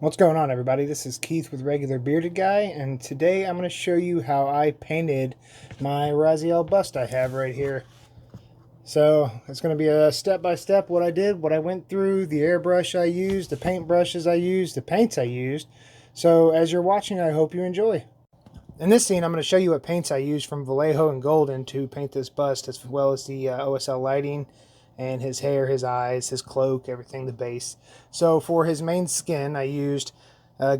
What's going on, everybody? This is Keith with Regular Bearded Guy, and today I'm going to show you how I painted my Raziel bust I have right here. So it's going to be a step-by-step what I did, what I went through, the airbrush I used, the paint brushes I used, the paints I used. So as you're watching, I hope you enjoy. In this scene, I'm going to show you what paints I used from Vallejo and Golden to paint this bust, as well as the OSL lighting and his hair, his eyes, his cloak, everything, the base. So for his main skin, I used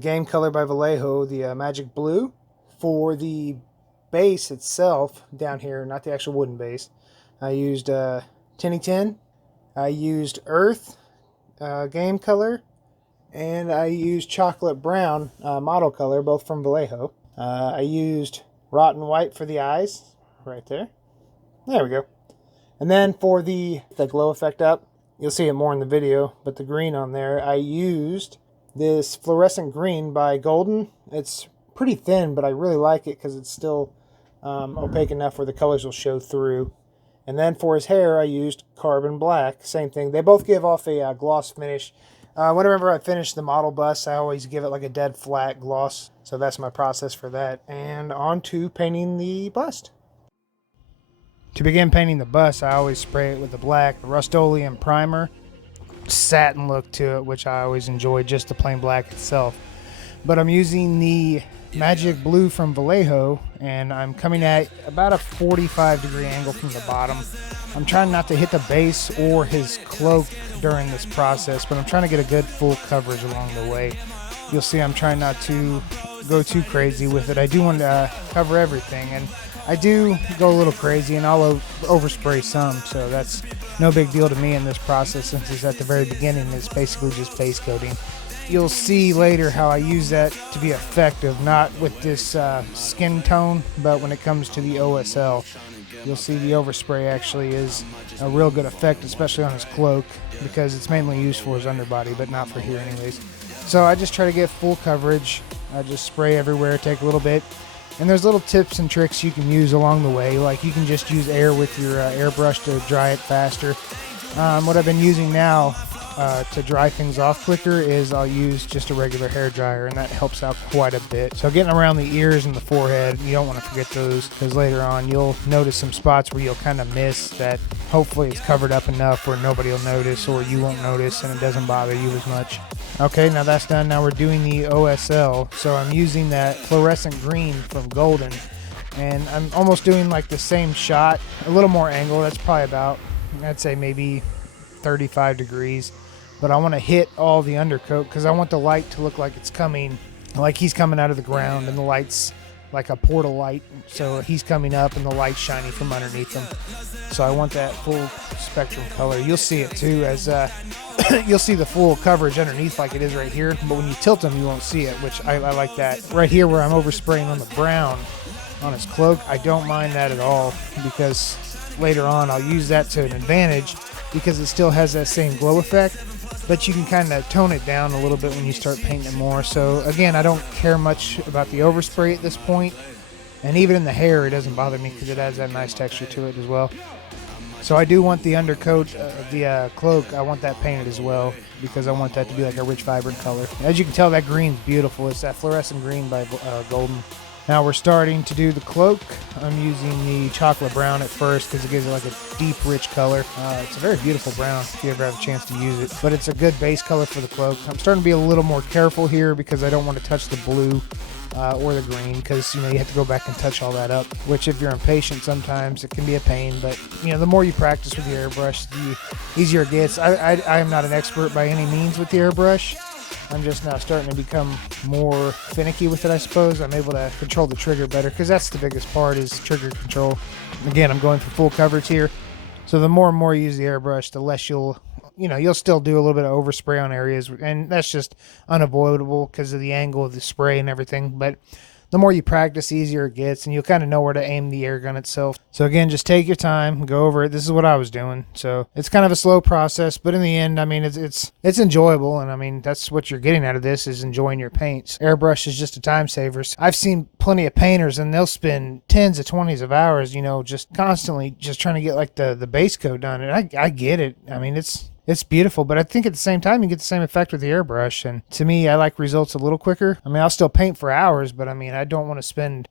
Game Color by Vallejo, the Magic Blue. For the base itself, down here, not the actual wooden base, I used Tinny Tin. I used Earth, Game Color, and I used Chocolate Brown, Model Color, both from Vallejo. I used Rotten White for the eyes, right there. There we go. And then for the glow effect up, you'll see it more in the video, but the green on there, I used this fluorescent green by Golden. It's pretty thin, but I really like it because it's still opaque enough where the colors will show through. And then for his hair, I used Carbon Black. Same thing. They both give off a gloss finish. Whenever I finish the model bust, I always give it like a dead flat gloss. So that's my process for that. And on to painting the bust. To begin painting the bust, I always spray it with the black, the Rust-Oleum primer, satin look to it, which I always enjoy, just the plain black itself. But I'm using the Magic Blue from Vallejo, and I'm coming at about a 45-degree angle from the bottom. I'm trying not to hit the base or his cloak during this process, but I'm trying to get a good full coverage along the way. You'll see I'm trying not to go too crazy with it. I do want to cover everything, and I do go a little crazy, and I'll overspray some, so that's no big deal to me in this process since it's at the very beginning. It's basically just base coating. You'll see later how I use that to be effective, not with this skin tone, but when it comes to the OSL. You'll see the overspray actually is a real good effect, especially on his cloak, because it's mainly used for his underbody, but not for here anyways. So I just try to get full coverage. I just spray everywhere, take a little bit. And there's little tips and tricks you can use along the way, like you can just use air with your airbrush to dry it faster. What I've been using now to dry things off quicker is I'll use just a regular hair dryer, and that helps out quite a bit. So getting around the ears and the forehead, you don't want to forget those, because later on you'll notice some spots where you'll kind of miss that. Hopefully it's covered up enough where nobody will notice, or you won't notice, and it doesn't bother you as much. Okay, now that's done. Now we're doing the OSL. So I'm using that fluorescent green from Golden, and I'm almost doing like the same shot, a little more angle. That's probably about, I'd say maybe 35 degrees. But I want to hit all the undercoat because I want the light to look like it's coming, like he's coming out of the ground, and the light's like a portal light. So he's coming up and the light's shining from underneath him. So I want that full spectrum color. You'll see it too, as you'll see the full coverage underneath like it is right here. But when you tilt him, you won't see it, which I like that. Right here where I'm overspraying on the brown on his cloak, I don't mind that at all, because later on I'll use that to an advantage because it still has that same glow effect. But you can kind of tone it down a little bit when you start painting it more. So again, I don't care much about the overspray at this point. And even in the hair, it doesn't bother me because it adds that nice texture to it as well. So I do want the undercoat of the cloak, I want that painted as well, because I want that to be like a rich, vibrant color. As you can tell, that green's beautiful. It's that fluorescent green by Golden. Now we're starting to do the cloak. I'm using the chocolate brown at first because it gives it like a deep, rich color. It's a very beautiful brown if you ever have a chance to use it. But it's a good base color for the cloak. I'm starting to be a little more careful here because I don't want to touch the blue or the green, because you have to go back and touch all that up, which if you're impatient sometimes it can be a pain. But the more you practice with the airbrush, the easier it gets. I am not an expert by any means with the airbrush. I'm just now starting to become more finicky with it, I suppose. I'm able to control the trigger better, because that's the biggest part, is trigger control. Again, I'm going for full coverage here. So the more and more you use the airbrush, the less you'll still do a little bit of overspray on areas, and that's just unavoidable because of the angle of the spray and everything. But the more you practice, the easier it gets, and you'll kind of know where to aim the air gun itself. So again, just take your time, go over it. This is what I was doing. So it's kind of a slow process, but in the end, I mean, it's enjoyable, and I mean, that's what you're getting out of this, is enjoying your paints. Airbrush is just a time saver. I've seen plenty of painters, and they'll spend tens of 20s of hours, just constantly just trying to get like the base coat done, and I get it. I mean, it's It's beautiful, but I think at the same time you get the same effect with the airbrush. And to me, I like results a little quicker. I mean, I'll still paint for hours, but I mean, I don't want to spend,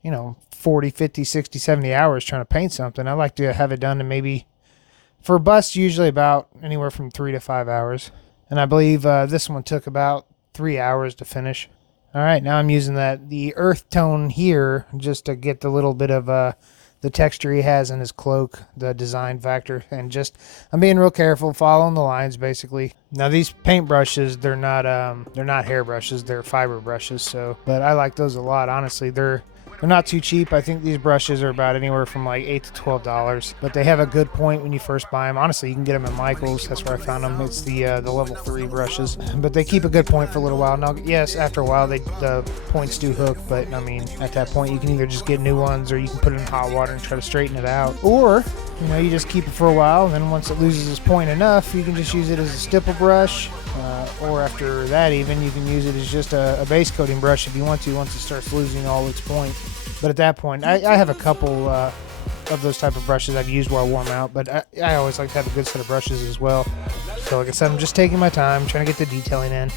40, 50, 60, 70 hours trying to paint something. I like to have it done in maybe, for a bust, usually about anywhere from 3 to 5 hours. And I believe this one took about 3 hours to finish. All right, now I'm using the earth tone here just to get the little bit of the texture he has in his cloak, the design factor, and just I'm being real careful, following the lines basically. Now these paint brushes, they're not hair brushes, they're fiber brushes. So, but I like those a lot. Honestly, they're not too cheap. I think these brushes are about anywhere from like $8 to $12, but they have a good point when you first buy them. Honestly, you can get them at Michael's. That's where I found them. It's the level 3 brushes, but they keep a good point for a little while. Now, yes, after a while, the points do hook, but I mean, at that point, you can either just get new ones or you can put it in hot water and try to straighten it out, or you just keep it for a while, and then once it loses its point enough, you can just use it as a stipple brush, or after that even, you can use it as just a base coating brush if you want to, once it starts losing all its point. But at that point, I have a couple of those type of brushes I've used while warm out, but I always like to have a good set of brushes as well. So like I said, I'm just taking my time, trying to get the detailing in.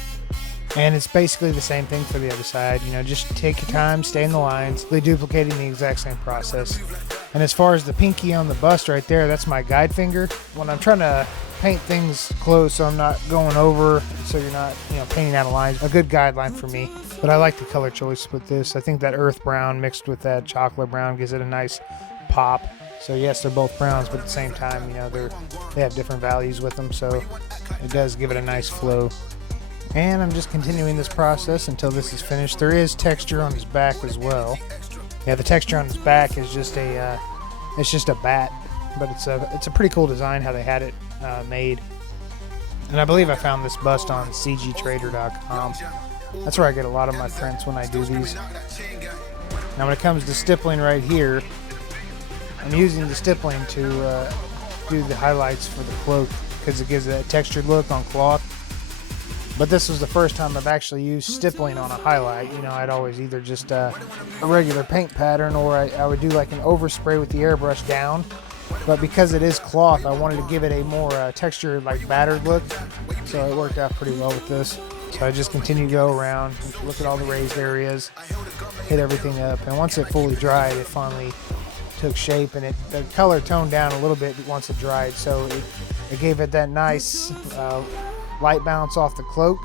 And it's basically the same thing for the other side. Just take your time, stay in the lines, duplicating the exact same process. And as far as the pinky on the bust right there, that's my guide finger. When I'm trying to paint things close so I'm not going over, so you're not, painting out of lines, a good guideline for me. But I like the color choice with this. I think that earth brown mixed with that chocolate brown gives it a nice pop. So yes, they're both browns, but at the same time, they have different values with them, so it does give it a nice flow. And I'm just continuing this process until this is finished. There is texture on his back as well. Yeah, the texture on his back is just a bat, but it's a pretty cool design how they had it made. And I believe I found this bust on cgtrader.com. That's where I get a lot of my prints when I do these. Now when it comes to stippling right here, I'm using the stippling to do the highlights for the cloak because it gives that textured look on cloth. But this was the first time I've actually used stippling on a highlight. I'd always either just a regular paint pattern, or I would do like an overspray with the airbrush down. But because it is cloth, I wanted to give it a more textured, like battered look. So it worked out pretty well with this. So I just continue to go around, look at all the raised areas, hit everything up. And once it fully dried, it finally took shape, and the color toned down a little bit once it dried. So it gave it that nice light bounce off the cloak,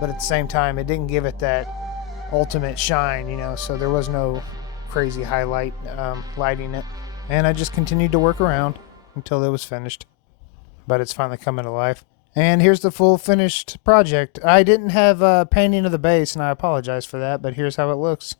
but at the same time it didn't give it that ultimate shine, so there was no crazy highlight lighting it. And I just continued to work around until it was finished, but it's finally coming to life. And here's the full finished project. I didn't have painting of the base, and I apologize for that, but here's how it looks.